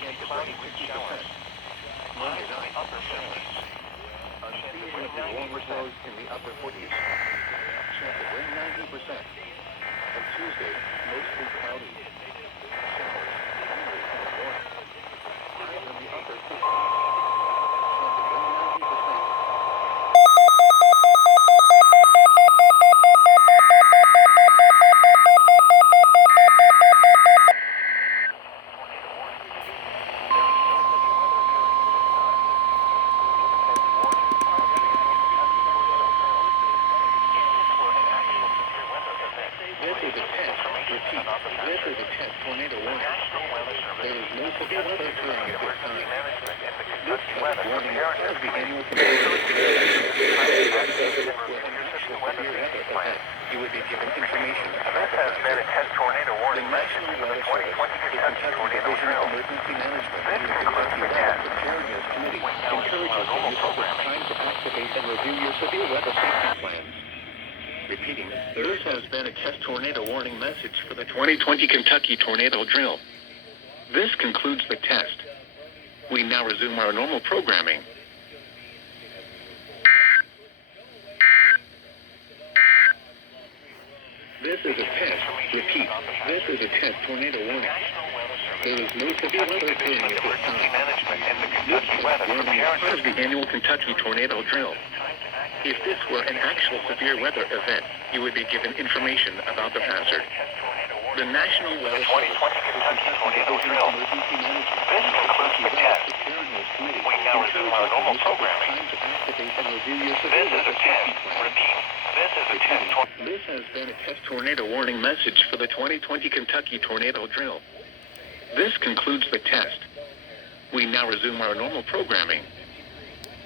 Chance of rain 60%. Monday night, showers. Unseasonably warm lows in the upper 40s. Chance of rain 90%. And Tuesday, mostly cloudy. Showers, mainly in the morning. Highs in the upper 50s. Chance of rain 90%. This is a test tornado warning. There is no severe weather occurring at this time. This test warning is the annual you would be given information about the National Weather Service, the Kentucky Division of Emergency Management, and the Kentucky Weather Preparedness Committee encourages the use of this time to activate and review your severe weather safety plans. Repeating, this has been a test tornado warning message for the 2020 Kentucky Tornado Drill. This concludes the test. We now resume our normal programming. This is a test. Repeat, this is a test tornado warning. There is no severe weather occurring at this time. This test warning is part of the annual Kentucky Tornado Drill. If this were an actual severe weather event, you would be given information about the hazard. The National Weather Service, the Kentucky Division of Emergency Management, and the Kentucky Weather Preparedness Committee encourages the use of this time to activate and review your severe weather safety plan. This has been a test tornado warning message for the 2020 Kentucky Tornado Drill. This concludes the test. We now resume our normal programming.